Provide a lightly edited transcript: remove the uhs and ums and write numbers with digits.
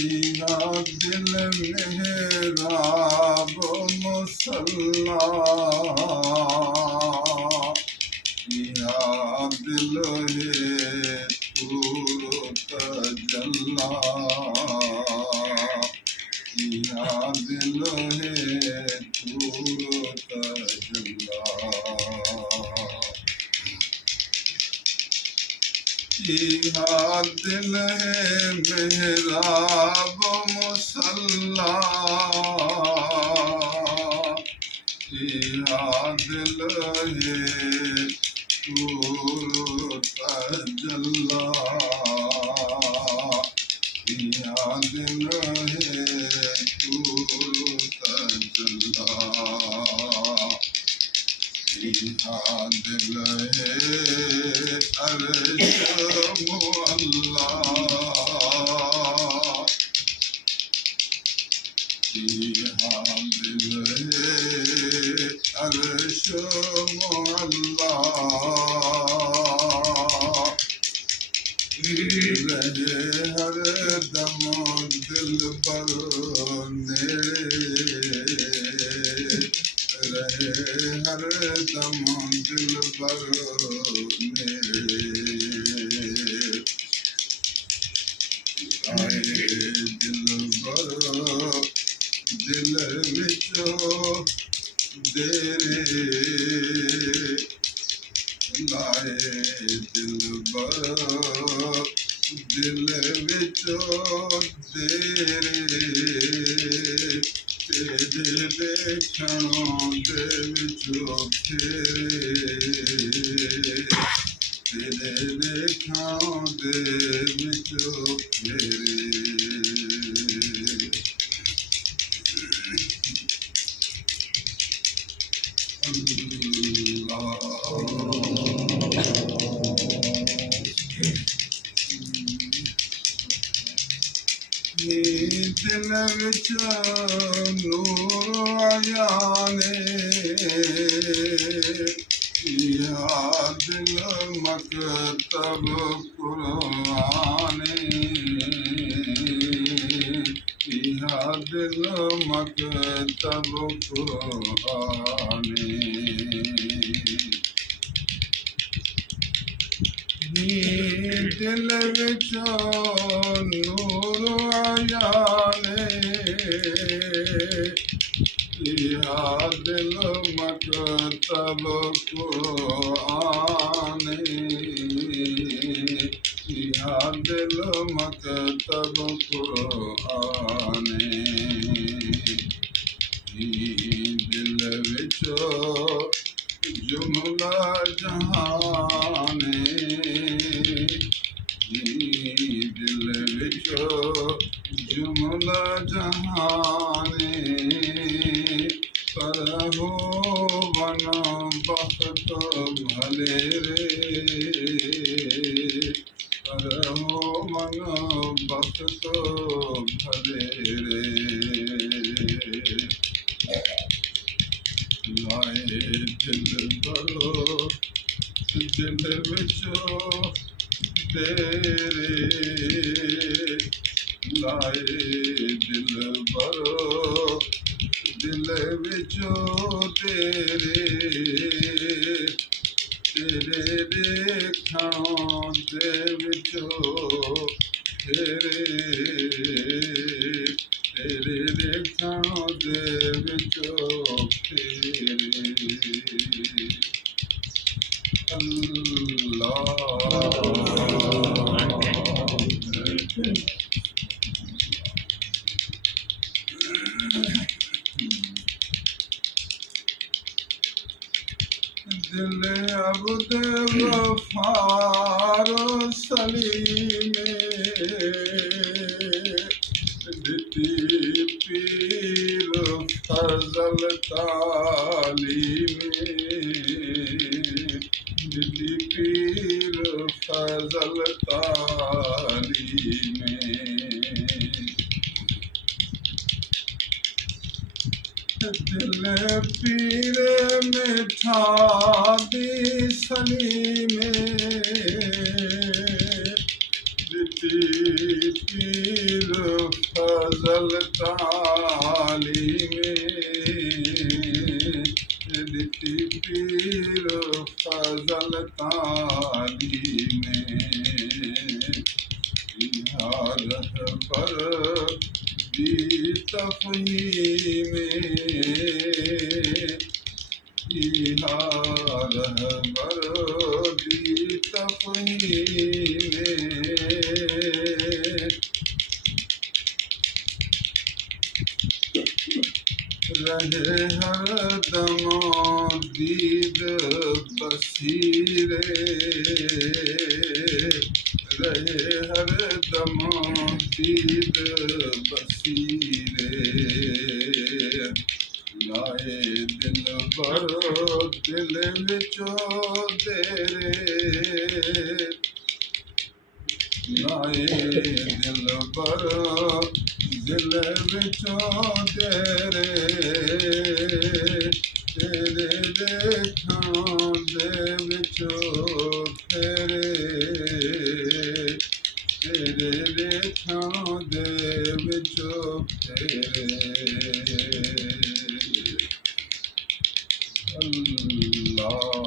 दिल मेहराब मुसल्ला या दिल है तूर तजल्ला या दिल है तूर तजल्ला या दिल है मेहराब मुसल्ला या दिल है तूर तजल्ला या दिल है तूर तजल्ला या दिल है अर्श मुअल्ला या दिल है अर्श मुअल्ला रहे हर दम दिल पर रहे हर दम दिल पर आए दिल पर दिल विचो देरे लाए दिल पर दिल विचो तेरे तेरे देखणों दे विचो फेरे तेरे देखणों दे विचो फेरे दिल विच नूर आया ने या दिल मकतब कुराने या दिल मकतब कुराने दिल विचो नूर आया ने या दिल मकतब कुराने या दिल मकतब कुराने दिल विचो जुमला जहाने दिल विचो जुमला जहाने पर हो वन बख्त भले रे पर हो वन बख्त भले रे लाए दिल बरो दिल विचो तेरे लाए दिल बरो दिल विचो तेरे तेरे देखणों दे विचो फेरे तेरे देखणों दे विचो फेरे दिल अब्द गफ़ार सलीमे दिती पीर फजल तालीमे दिती पीर फजल तालीमे दिल पीरे मिठा दी सलीमे दिती पीर फजल तालीमे दिती पीर फजल तालीमे रहबर दी तफ़हीमे रहबर दी तफ़हीमे रहे हरदम दीद बसीरे रहे हरदम दीद बसीरे लाए दिल भरो दिल विचो तेरे लाए दिल भरो दिल विचो तेरे तेरे देखां दे विचो फेरे तेरे देखां दे विचो फेरे अल्लाह